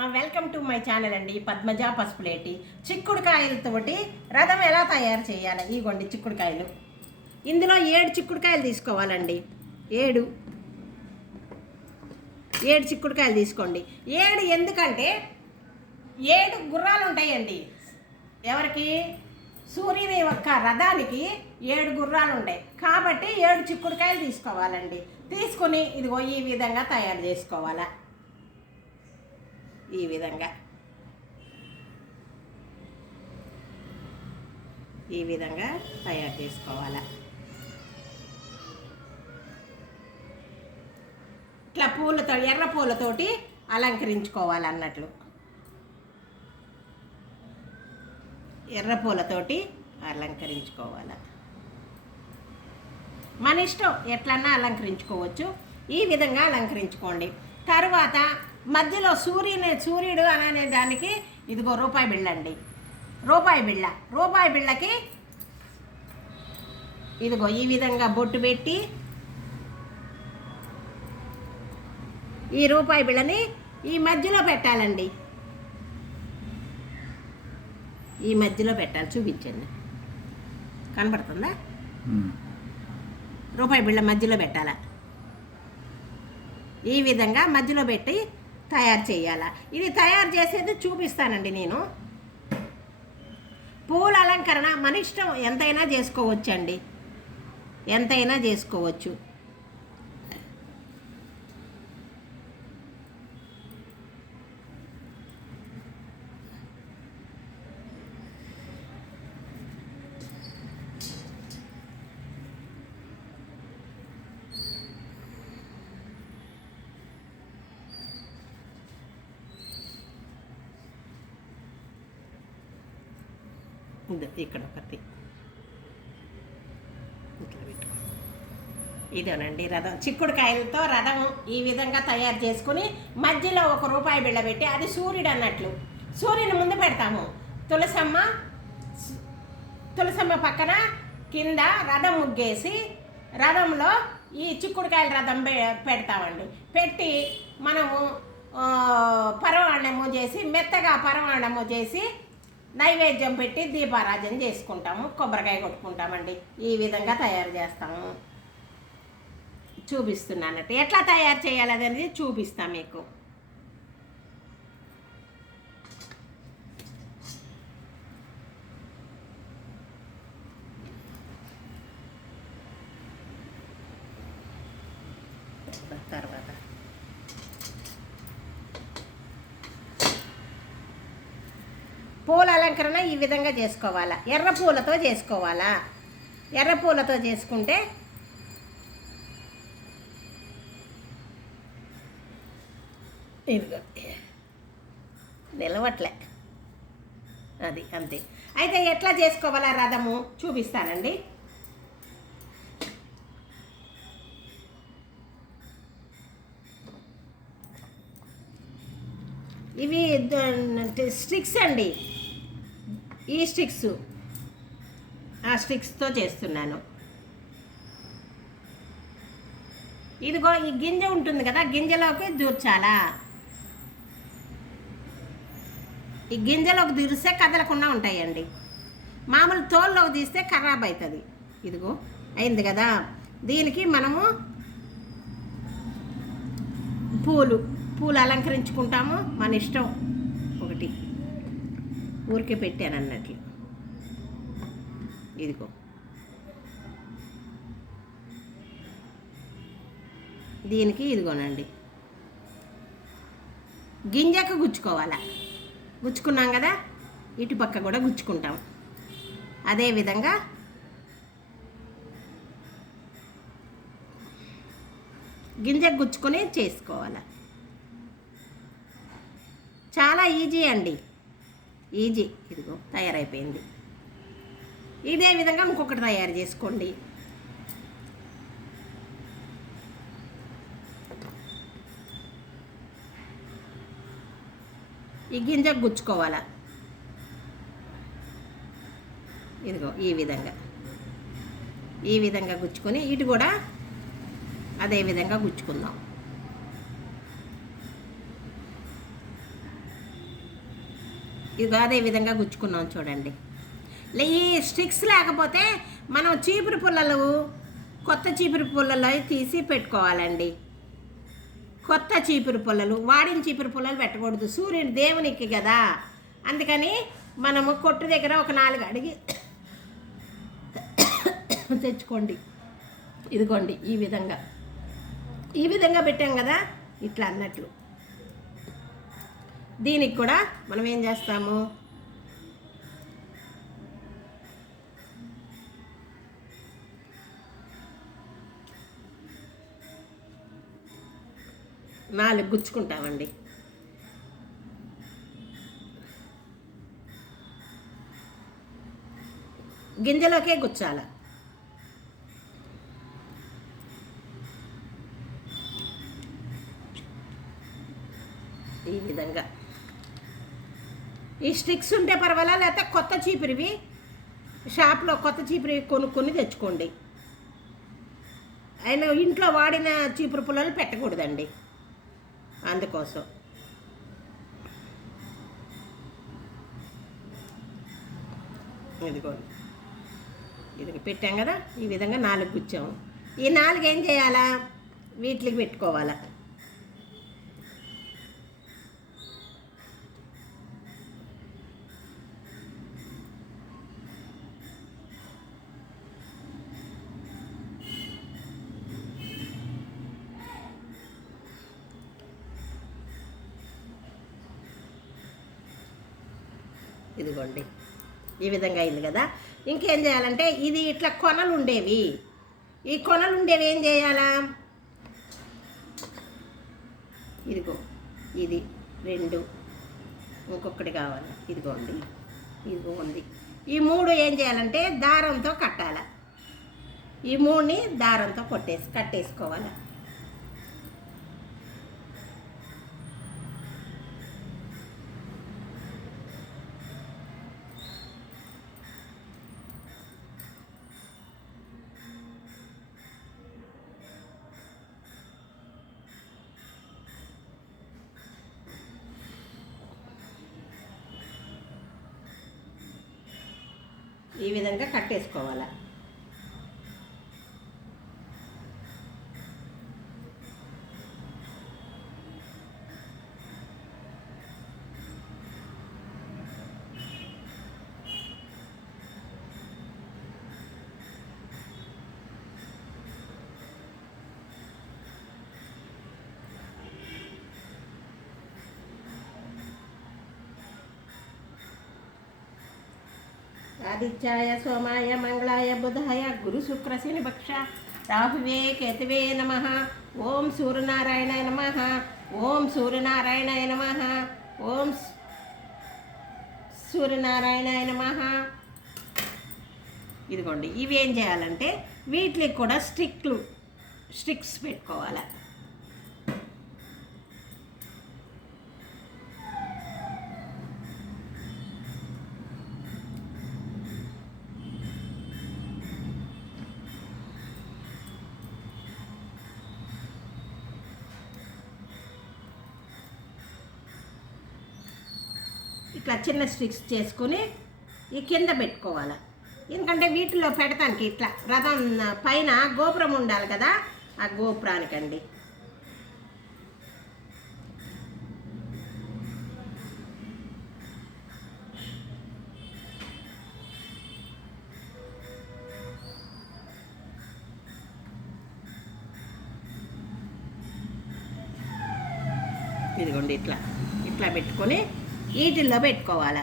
Welcome to my channel అండి. పద్మజ పసుపులేటి. చిక్కుడుకాయలతోటి రథం ఎలా తయారు చేయాలి? ఇగోండి చిక్కుడుకాయలు. ఇందులో 7 చిక్కుడుకాయలు తీసుకోవాలండి. 7 చిక్కుడుకాయలు తీసుకోండి. 7 ఎందుకంటే 7 గుర్రాలు ఉంటాయండి. ఎవరికి? సూర్యుని యొక్క రథానికి 7 గుర్రాలు ఉంటాయి కాబట్టి 7 చిక్కుడుకాయలు తీసుకోవాలండి. తీసుకొని ఇదిగో ఈ విధంగా తయారు చేసుకోవాలా. ఈ విధంగా తయారు చేసుకోవాలా. ఇట్లా పూలతో, ఎర్ర పూలతోటి అలంకరించుకోవాలన్నట్లు. ఎర్ర పూలతోటి అలంకరించుకోవాలా. మన ఇష్టం, ఎట్లన్నా అలంకరించుకోవచ్చు. ఈ విధంగా అలంకరించుకోండి. తర్వాత మధ్యలో సూర్యుడు అనే దానికి ఇదిగో రూపాయి బిళ్ళ అండి. రూపాయి బిళ్ళకి ఇదిగో ఈ విధంగా బొట్టు పెట్టి ఈ రూపాయి బిళ్ళని ఈ మధ్యలో పెట్టాలండి. ఈ మధ్యలో పెట్టాలి. చూపించండి, కనబడుతుందా? రూపాయి బిళ్ళ మధ్యలో పెట్టాలా. ఈ విధంగా మధ్యలో పెట్టి తయారు చేయాలా. ఇది తయారు చేసేది చూపిస్తానండి నేను. పూల అలంకరణ మన ఇష్టం, ఎంతైనా చేసుకోవచ్చండి, ఎంతైనా చేసుకోవచ్చు. ఇక్కడ ఒకటి ఇట్లా పెట్టుకో. ఇదేనండి రథం. చిక్కుడుకాయలతో రథం ఈ విధంగా తయారు చేసుకుని మధ్యలో ఒక రూపాయి బిళ్ళ పెట్టి, అది సూర్యుడు అన్నట్లు సూర్యుని ముందు పెడతాము. తులసమ్మ పక్కన కింద రథం ముగ్గేసి రథంలో ఈ చిక్కుడుకాయల రథం పెడతామండి. పెట్టి మనము పరమాన్నము చేసి, మెత్తగా పరమాన్నము చేసి నైవేద్యం పెట్టి దీపారాధన చేసుకుంటాము. కొబ్బరికాయ కొట్టుకుంటామండి. ఈ విధంగా తయారు చేస్తాము. చూపిస్తున్నానట్టు ఎట్లా తయారు చేయాలి అనేది చూపిస్తాం మీకు. తర్వాత పూల అలంకరణ ఈ విధంగా చేసుకోవాలా. ఎర్ర పూలతో చేసుకోవాలా. ఎర్ర పూలతో చేసుకుంటే నిలవట్లే, అది అంతే. అయితే ఎట్లా చేసుకోవాలా రథము చూపిస్తానండి. ఇవి స్టిక్స్ అండి. ఈ స్టిక్స్తో చేస్తున్నాను. ఇదిగో ఈ గింజ ఉంటుంది కదా, గింజలోకి దూర్చాలా. ఈ గింజలోకి దూరిస్తే కదలకుండా ఉంటాయండి. మామూలు తోల్లోకి తీస్తే ఖరాబ్ అవుతుంది. ఇదిగో అయింది కదా. దీనికి మనము పూలు అలంకరించుకుంటాము. మన ఇష్టం. ఒకటి ఊరికే పెట్టాను అన్నట్లు. ఇదిగో దీనికి ఇదిగోనండి గింజకు గుచ్చుకోవాలా. గుచ్చుకున్నాం కదా, ఇటు పక్క కూడా గుచ్చుకుంటాం. అదేవిధంగా గింజకు గుచ్చుకొని చేసుకోవాలి. చాలా ఈజీ అండి, ఈజీ. ఇదిగో తయారైపోయింది. ఇదే విధంగా ఇంకొకటి తయారు చేసుకోండి. ఈ గింజకు గుచ్చుకోవాలా. ఇదిగో ఈ విధంగా గుచ్చుకొని ఇటు కూడా అదే విధంగా గుచ్చుకుందాం. ఇది అదే విధంగా గుచ్చుకున్నాం చూడండి. ఈ స్టిక్స్ లేకపోతే మనం చీపురు పుల్లలు, కొత్త చీపురు పుల్లలు తీసి పెట్టుకోవాలండి. కొత్త చీపురు పుల్లలు, వాడిన చీపురు పుల్లలు పెట్టకూడదు, సూర్యుని దేవునికి కదా. అందుకని మనము కొట్టు దగ్గర ఒక 4 అడిగి తెచ్చుకోండి. ఇదిగోండి ఈ విధంగా పెట్టాం కదా, ఇట్లా అన్నట్లు. దీనికి కూడా మనం ఏం చేస్తాము, నాలుగు గుచ్చుకుంటామండి. గింజలోకే గుచ్చాల. ఈ విధంగా ఈ స్టిక్స్ ఉంటే పర్వాలా, లేకపోతే కొత్త చీపురివి షాప్లో కొత్త చీపురి కొనుక్కొని తెచ్చుకోండి. అయినా ఇంట్లో వాడిన చీపురు పుల్లలు పెట్టకూడదండి, అందుకోసం. ఇదిగోండి, ఇది పెట్టాం కదా, ఈ విధంగా 4 గుచ్చాము. ఈ 4 ఏం చేయాలా, వీటికి పెట్టుకోవాలా. ఇదిగోండి ఈ విధంగా అయింది కదా. ఇంకేం చేయాలంటే, ఇది ఇట్లా కొనలు ఉండేవి, ఈ కొనలు ఉండేవి ఏం చేయాలా, ఇదిగో ఇది 2, ఇంకొకటి కావాలి, ఇదిగోండి ఇదిగో ఉంది. ఈ 3 ఏం చేయాలంటే దారంతో కట్టాలి. ఈ 3ని దారంతో కట్టేసుకోవాలి. ఈ విధంగా కట్టేసుకోవాలి. ఆదిత్యాయ సోమాయ మంగళాయ బుధాయ గురు శుక్ర శనిభక్ష రాహువే కేతువే నమః. ఓం సూర్యనారాయణాయ నమః. ఓం సూర్యనారాయణాయ నమః. ఓం సూర్యనారాయణాయ నమః. ఇదిగోండి, ఇవి ఏం చేయాలంటే వీటికి కూడా స్టిక్స్ పెట్టుకోవాలి. ఇట్లా చిన్న స్టిక్స్ చేసుకుని ఈ కింద పెట్టుకోవాలి. ఎందుకంటే వీటిలో పెడతానికి ఇట్లా రథం పైన గోపురం ఉండాలి కదా, ఆ గోపురానికండి. ఇదిగోండి ఇట్లా పెట్టుకొని వీటిల్లో పెట్టుకోవాలి.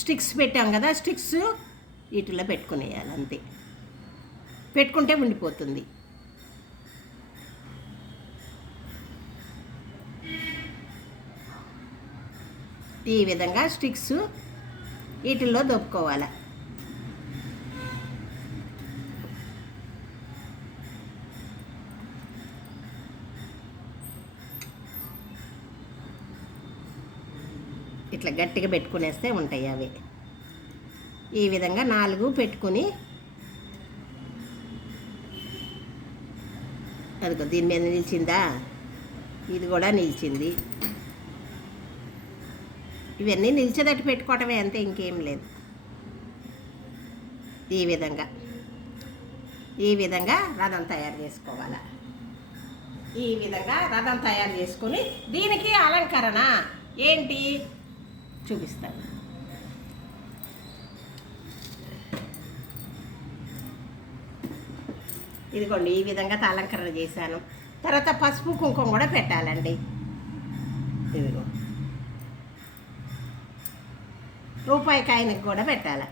స్టిక్స్ పెట్టాం కదా, స్టిక్స్ వీటిల్లో పెట్టుకునేయాలి, అంతే. పెట్టుకుంటే ఉండిపోతుంది. ఈ విధంగా స్టిక్స్ వీటిల్లో దొప్పుకోవాలి. ఇట్లా గట్టిగా పెట్టుకునేస్తే ఉంటాయి అవి. ఈ విధంగా 4 పెట్టుకుని అదిగో దీని మీద నిలిచిందా, ఇది కూడా నిలిచింది. ఇవన్నీ నిలిచేదట్టు పెట్టుకోవటమే అంతే, ఇంకేం లేదు. ఈ విధంగా రథం తయారు చేసుకోవాలి. ఈ విధంగా రథం తయారు చేసుకొని దీనికి అలంకరణ ఏంటి చూపిస్తాను. ఇదిగోండి, ఈ విధంగా అలంకరణ చేశాను. తర్వాత పసుపు కుంకుమ కూడా పెట్టాలండి. ఇదిగో రూపాయి కాయనికి కూడా పెట్టాలి.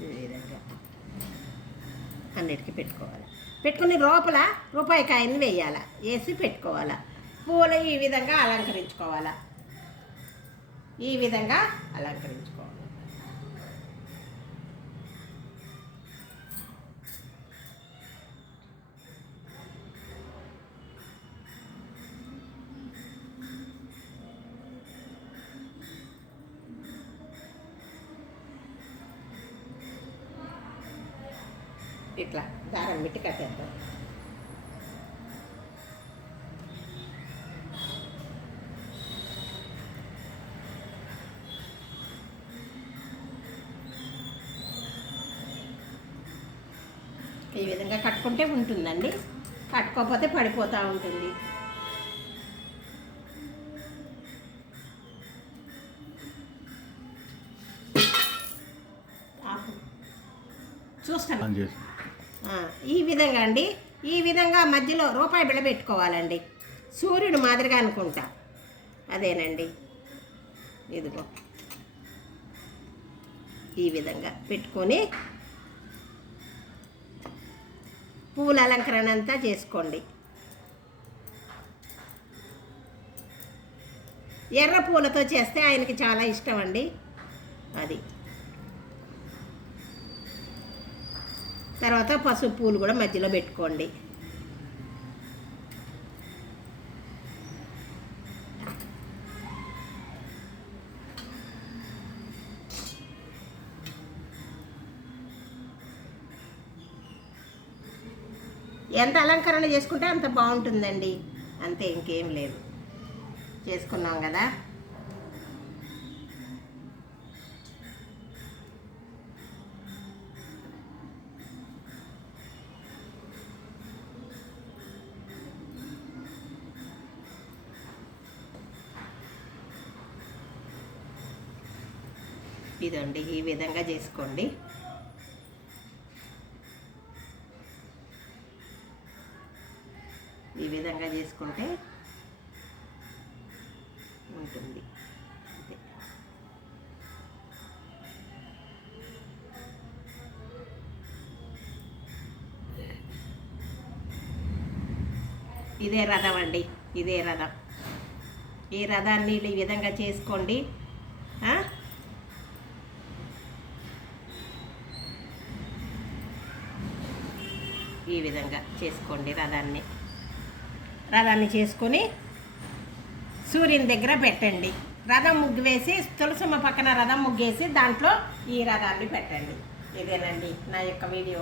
ఈ విధంగా అన్నిటికీ పెట్టుకోవాలి. పెట్టుకుని లోపల రూపాయి కాయని వేయాలి, వేసి పెట్టుకోవాలి. పూలు ఈ విధంగా అలంకరించుకోవాలి. ఈ విధంగా అలంకరించుకోవాలి. ఇట్లా దారం పెట్టి కట్టేద్దాం. ఈ విధంగా కట్టుకుంటే ఉంటుందండి, కట్టుకోకపోతే పడిపోతూ ఉంటుంది. చూస్తాను. ఈ విధంగా అండి, ఈ విధంగా మధ్యలో రూపాయి బిళ్ళ పెట్టుకోవాలండి, సూర్యుడు మాదిరిగా అనుకుంటా. అదేనండి, ఇదిగో ఈ విధంగా పెట్టుకొని పూల అలంకరణ అంతా చేసుకోండి. ఎర్ర పూలతో చేస్తే ఆయనకి చాలా ఇష్టం అండి. అది తర్వాత పసుపు పూలు కూడా మధ్యలో పెట్టుకోండి. ఎంత అలంకరణ చేసుకుంటే అంత బాగుంటుందండి, అంతే, ఇంకేం లేదు. చేసుకున్నాం కదా. ఇదండి, ఈ విధంగా చేసుకోండి. ఈ విధంగా చేసుకుంటే ఉంటుంది. ఇదే రథం అండి, ఇదే రథం. ఈ రథాన్ని ఈ విధంగా చేసుకోండి. ఈ విధంగా చేసుకోండి. రథాన్ని చేసుకొని సూర్యుని దగ్గర పెట్టండి. రథం ముగ్గు వేసి తులసమ్మ పక్కన రథం ముగ్గేసి దాంట్లో ఈ రథాన్ని పెట్టండి. ఇదేనండి నా యొక్క వీడియో.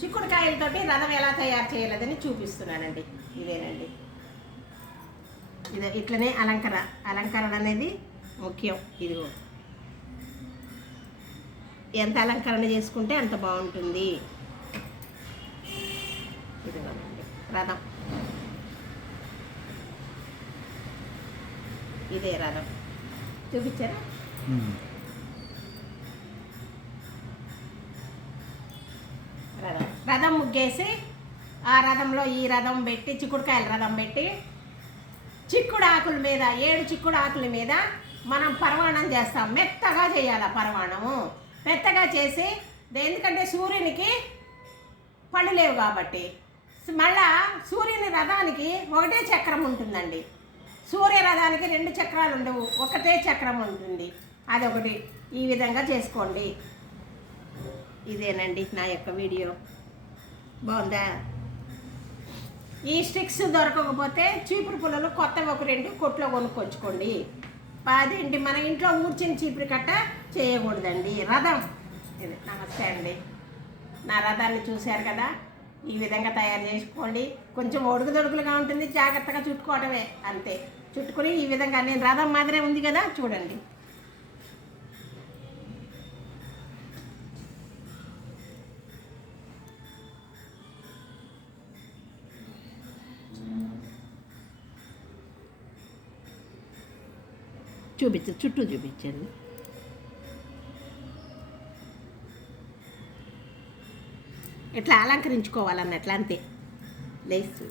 చిక్కుడుకాయలతోటి రథం ఎలా తయారు చేయలేదని చూపిస్తున్నానండి. ఇదేనండి, ఇట్లనే అలంకరణ అనేది ముఖ్యం. ఇదిగో ఎంత అలంకరణ చేసుకుంటే అంత బాగుంటుంది. ఇదిగోనండి రథం, ఇదే రథం. చూపించారా? రథం ముగ్గేసి ఆ రథంలో ఈ రథం పెట్టి చిక్కుడుకాయల రథం పెట్టి చిక్కుడు ఆకుల మీద 7 చిక్కుడు ఆకుల మీద మనం పరమాణం చేస్తాం. మెత్తగా చేయాలి పరమాణము. మెత్తగా చేసి, ఎందుకంటే సూర్యునికి పళ్ళు లేవు కాబట్టి. మళ్ళా సూర్యుని రథానికి ఒకటే చక్రం ఉంటుందండి. సూర్య రథానికి 2 చక్రాలు ఉండవు, ఒకటే చక్రం ఉంటుంది. అదొకటి. ఈ విధంగా చేసుకోండి. ఇదేనండి నా యొక్క వీడియో. బాగుందా? ఈ స్టిక్స్ దొరకకపోతే చీపురు పుల్లలు కొత్తవి ఒక 2 కొట్లో కొనుక్కొచ్చుకోండి. అదేంటి మన ఇంట్లో ఊర్చిన చీపురు కట్ట చేయకూడదండి. రథం ఇది. నమస్తే అండి. నా రథాన్ని చూశారు కదా, ఈ విధంగా తయారు చేసుకోండి. కొంచెం ఒడుగుదొడుగులుగా ఉంటుంది, జాగ్రత్తగా చుట్టుకోవడమే అంతే. చుట్టుకుని ఈ విధంగా నేను రథం మాదిరే ఉంది కదా చూడండి. చుట్టూ చూపించండి. ఇట్లా అలంకరించుకోవాలన్నట్లు అంతే. లేస్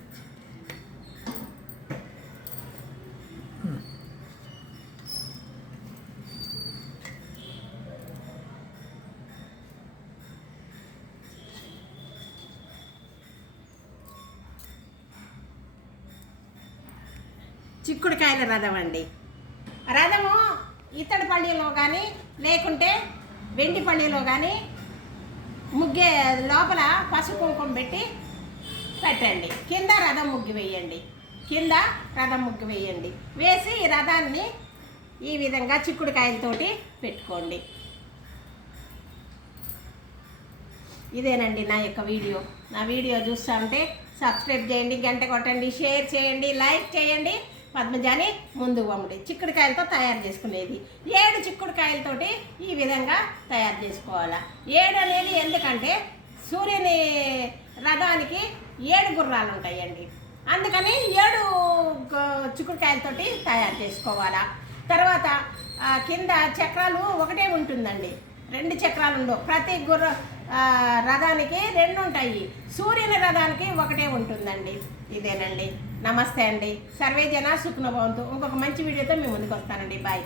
చిక్కుడుకాయల రథం అండి. రథము ఇత్తడి పళ్ళీలో కానీ లేకుంటే వెండి పళ్ళీలో కానీ ముగ్గే లోపల పసుపు కుంకుమ పెట్టి పెట్టండి. కింద రథం ముగ్గు వేయండి. వేసి ఈ రథాన్ని ఈ విధంగా చిక్కుడుకాయలతోటి పెట్టుకోండి. ఇదేనండి నా యొక్క వీడియో. నా వీడియో చూస్తూ ఉంటే సబ్స్క్రైబ్ చేయండి, గంట కొట్టండి, షేర్ చేయండి, లైక్ చేయండి. పద్మజాని ముందు పంపండి. చిక్కుడుకాయలతో తయారు చేసుకునేది 7 చిక్కుడుకాయలతోటి ఈ విధంగా తయారు చేసుకోవాలా. 7 అనేది ఎందుకంటే సూర్యుని రథానికి 7 గుర్రాలు ఉంటాయండి. అందుకని 7 చిక్కుడుకాయలతోటి తయారు చేసుకోవాలా. తర్వాత కింద చక్రాలు ఒకటే ఉంటుందండి, 2 చక్రాలు ఉండవు. ప్రతి రథానికి 2 ఉంటాయి. సూర్యుని రథానికి ఒకటే ఉంటుందండి. ఇదేనండి. నమస్తే అండి. సర్వే జన సుఖనో భవంతు. ఇంకొక మంచి వీడియోతో మీ ముందుకు వస్తానండి. బాయ్.